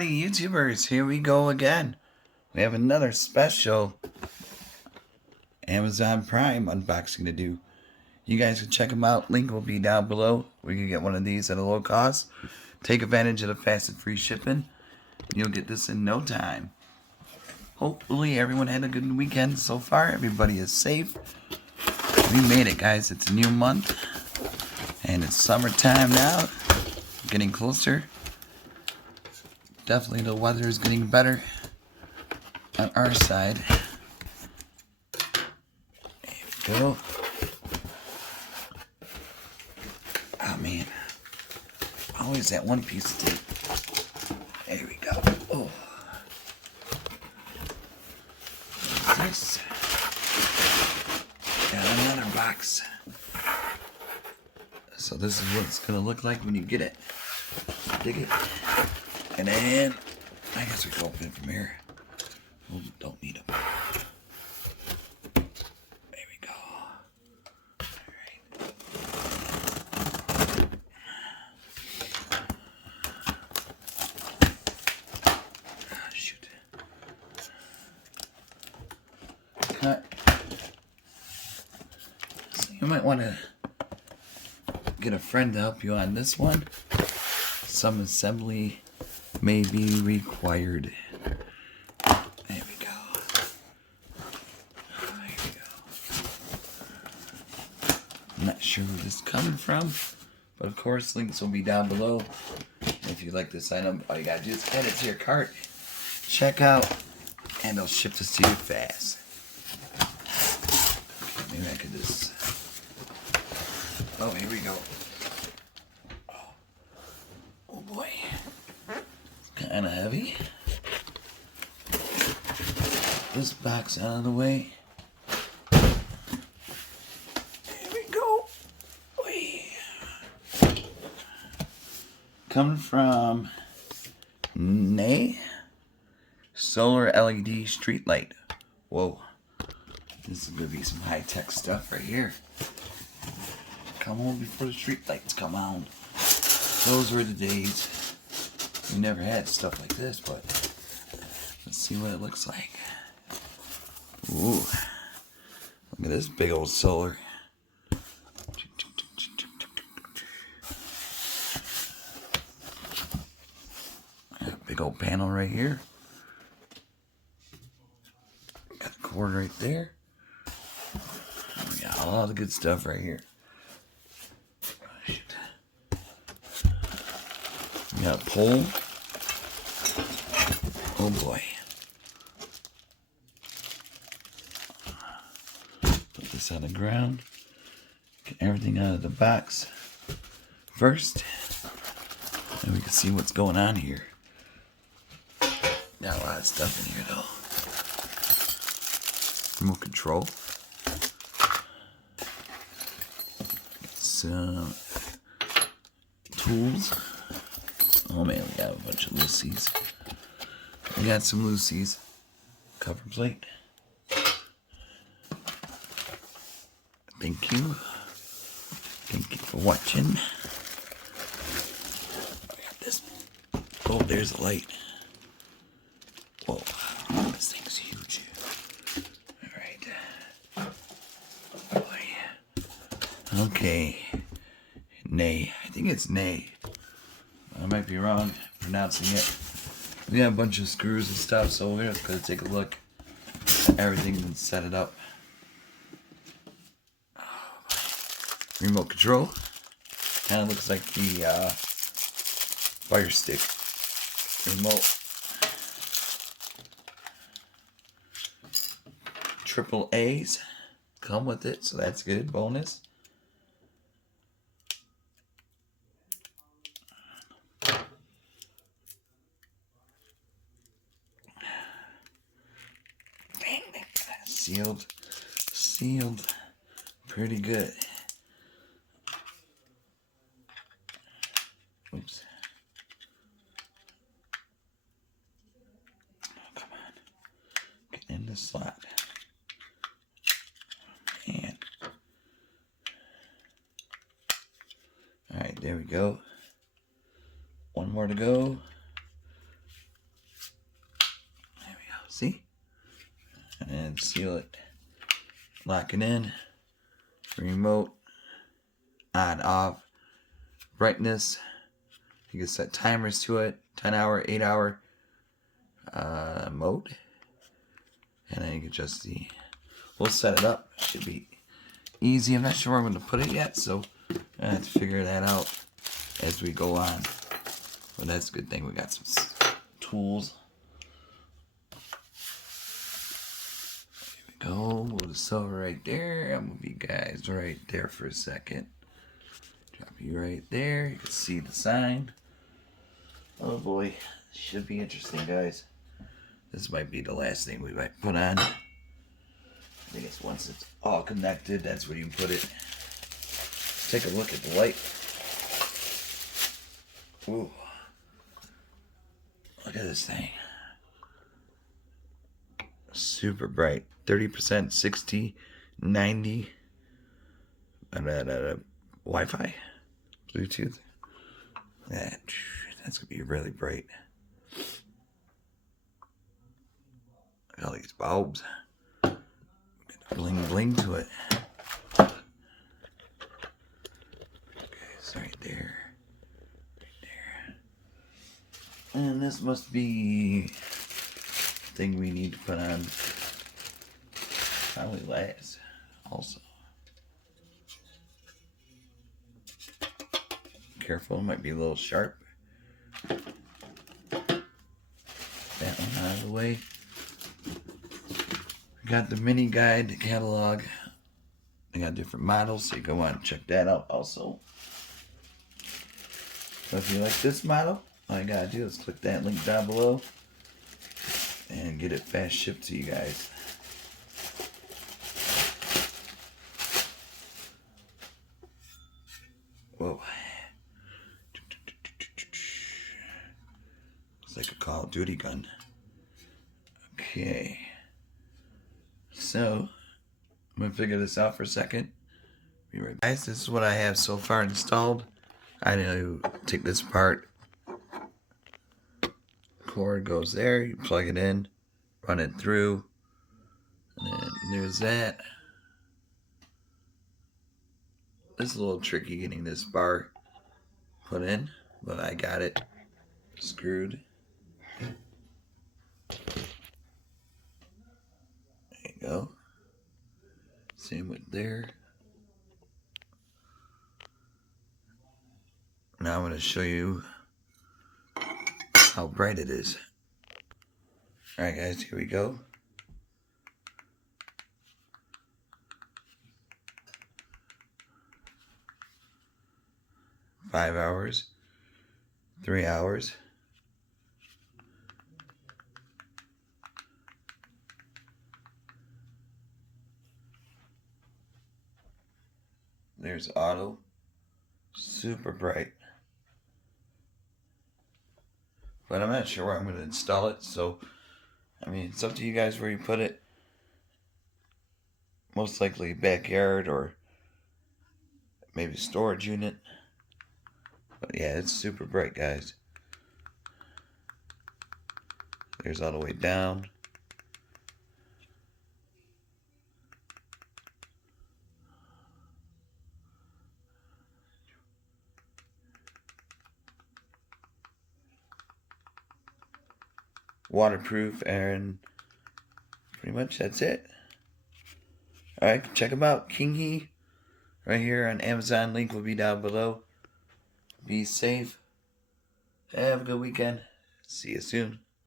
Alrighty, YouTubers, here we go again. We have another special Amazon Prime unboxing to do. You guys can check them out. Link will be down below. We can get one of these at a low cost. Take advantage of the fast and free shipping. You'll get this in no time. Hopefully everyone had a good weekend so far. Everybody is safe. We made it, guys. It's a new month. And it's summertime now. Getting closer. Definitely the weather is getting better on our side. There we go. Oh man. Always that one piece of tape. There we go. Oh. What's this? Got another box. So this is what it's gonna look like when you get it. Dig it. And then, I guess we can open it from here. Oh, don't need them. There we go. Alright. Oh, shoot. Cut. So you might want to get a friend to help you on this one. Some assembly may be required. There we go. There we go. I'm not sure where this is coming from, but of course links will be down below. If you'd like to sign up, all you gotta do is add it to your cart, check out, and they'll ship this to you fast. Maybe I could just... Oh, here we go. Oh boy. Kind of heavy. This box out of the way. There we go. Whee. Coming from Kinghe Solar LED Street Light. Whoa. This is going to be some high-tech stuff right here. Come on before the street lights come on. Those were the days. We never had stuff like this, but let's see what it looks like. Ooh. Look at this big old solar. Big old panel right here. Got the cord right there. We got all the good stuff right here. We got a pole. Oh boy. Put this on the ground. Get everything out of the box first. And we can see what's going on here. Got a lot of stuff in here though. Remote control. Some tools. Oh man, we got a bunch of loosies. We got some loosies. Cover plate. Thank you. Thank you for watching. We got this. Oh, there's a light. Whoa, this thing's huge. Alright. Boy. Okay. Nay. I think it's Nay. I might be wrong pronouncing it. We got a bunch of screws and stuff, so we're just gonna take a look at everything and set it up. Remote control. Kind of looks like the Fire Stick remote. Triple A's come with it, so that's good. Bonus. Sealed pretty good. Oops. Oh, come on. Get in the slot. Man. Alright, there we go. One more to go. and seal it. Lock it in. Remote. On, off. Brightness. You can set timers to it. 10-hour, 8-hour mode. And then you can adjust the... We'll set it up. Should be easy. I'm not sure where I'm going to put it yet, so I have to figure that out as we go on. But that's a good thing. We got some tools. There we go. We'll just sew right there. I'll move you guys right there for a second. Drop you right there. You can see the sign. Oh boy. Should be interesting, guys. This might be the last thing we might put on. I think it's once it's all connected, that's where you can put it. Let's take a look at the light. Ooh. Look at this thing. Super bright. 30%, 60, 90. Wi-Fi? Bluetooth? That's going to be really bright. Look at all these bulbs. Bling bling to it. Okay, it's right there. Right there. And this must be the thing we need to put on. Probably last also. Careful, it might be a little sharp. That one out of the way. Got the mini guide, the catalog. They got different models, so you go on and check that out also. So if you like this model, all you gotta do is click that link down below and get it fast shipped to you guys. Whoa. It's like a Call of Duty gun. Okay. So, I'm going to figure this out for a second. Be right back. Guys, this is what I have so far installed. I know take this apart. Cord goes there. You plug it in. Run it through. And then there's that. It's a little tricky getting this bar put in. But I got it screwed. There you go. Same with there. Now I'm going to show you how bright it is. Alright guys, here we go. Five hours. 3 hours. There's auto. Super bright. But I'm not sure where I'm going to install it, so I mean, it's up to you guys where you put it. Most likely backyard or maybe storage unit. But yeah, it's super bright, guys. There's all the way down. Waterproof, and pretty much that's it. Alright, check them out. Kinghe, right here on Amazon. Link will be down below. Be safe. Have a good weekend. See you soon.